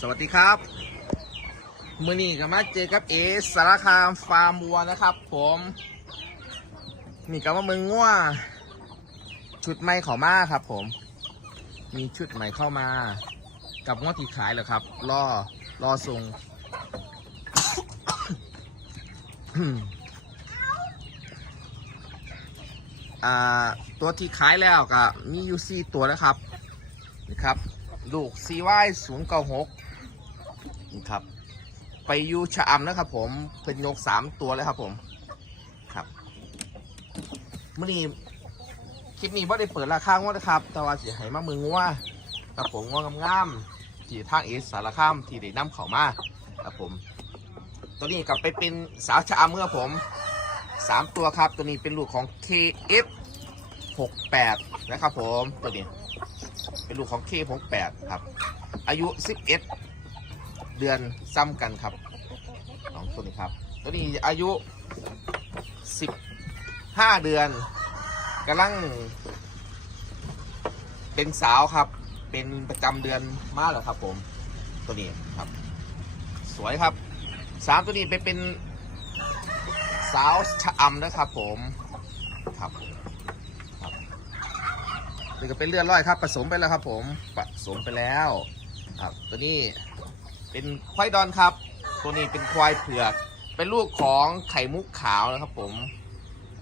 สวัสดีครับมือนี้ก็มาเจอกับเอสารคามฟาร์มวัวนะครับ ผมนี่ก็ว่ามึงง่วชุดใหม่เข้ามาครับ ผม มีชุดใหม่เข้ามา กับงวดที่ขายเหรอครับรอรอส่งอ่าตัวที่ขายแล้วก็มีอยู่สี่ตัวนะครับนี่ครับ ลูกซีวายศูนย์เก้าหกนี่ครับ ไปยูชะอำนะครับผมเป็นยกสามตัวเลยครับผม ครับเมื่อนี้คลิปนี้ว่าได้เปิดราคางวดนะครับ แต่ว่าสิให้มามืองัวครับผมงัวงามๆที่ทางเอสสารคามที่ได้นำเขามาครับผม ตัวนี้กลับไปเป็นสาวชะอำเมื่อผมสามตัวครับ ตัวนี้เป็นลูกของ KF 68 นะครับผม ตัวนี้ เป็นลูกของ K68 ครับ อายุ11เดือนซ้ำกันครับสองตัวนี้ครับ ตัวนี้อายุ15เดือนกำลัง เป็นสาวครับ เป็นประจำเดือนมาแล้วครับผม ตัวนี้ครับ สวยครับสามตัวนี้ไปเป็นสาวชะอำนะครับผมครับ นี่ก็เป็นเลือดร้อยครับผสมไปแล้วครับ ผมผสมไปแล้วครับ ตัวนี้เป็นควายดอนครับ ตัวนี้เป็นควายเผือก เป็นลูกของไข่มุกขาวนะครับ ผม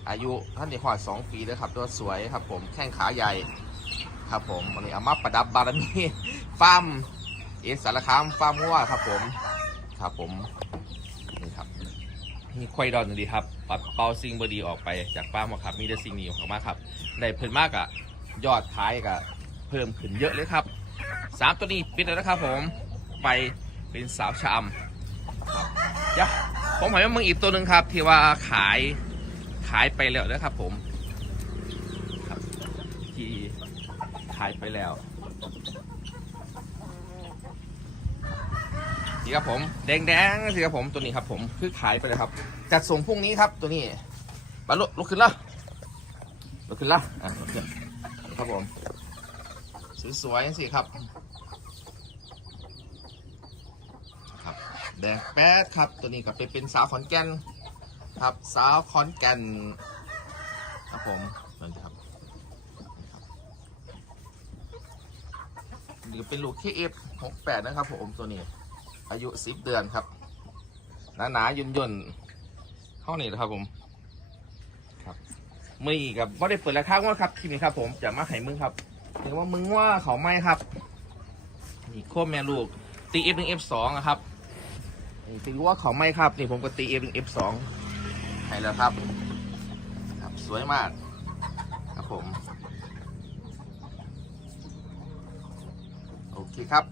อายุท่านเด็กหอดสองปีแล้วครับ ตัวสวยครับ ผมแข้งขาใหญ่ครับ ผมวันนี้อามาประดับบารมีฟาร์มเอสสารคามฟาร์มวัวครับ ผมครับผมนี่ครับนี่ควายดอนดีครับปัดเป่าสิ่งบดีออกไปจากฟาร์มาครับ มีแต่สิ่งนี้ออกมาครับได้เพิ่นมากอะ ยอดขายก็เพิ่มขึ้นเยอะเลยครับสามตัวนี้ปิดแล้วนะครับผมไปเป็นสาวชามครับยวผมหมายว่ามึงอีกตัวหนึ่งครับ ที่ว่าขายขายไปแล้วนะครับผมครับที่ขายไปแล้วนี่ครับผมแดงๆสิครับผมตัวนี้ครับผมคือขายไปเลยครับ จัดส่งพรุ่งนี้ครับตัวนี้บาลุลุกขึ้นละลุกขึ้นละอะลุกขึ้น ครับผม สวยๆสิครับ ครับ แดงแป๊ดครับ ตัวนี้ก็เป็นเป็นสาวขอนแก่นครับ สาวขอนแก่นครับผมนั่นครับนี่ก็เป็นลูก KF 68นะครับผมตัวนี้ อายุ10เดือนครับ หนาหนาๆย่นย่นๆเข้านี่นะครับผม มือกับว่าได้เปิดราคาว่าครับคลิปนี้ครับผมจะมาให้มึงครับเรียกว่ามึงว่าเขาไม่ครับ นี่โคบแม่ลูกตีเอฟหนึ่งเอฟสองครับนี่ถือว่าเขาไม่ครับนี่ผมก็ตีเอฟหนึ่งเอฟสองให้แล้วครับ ครับสวยมากครับผม โอเคครับ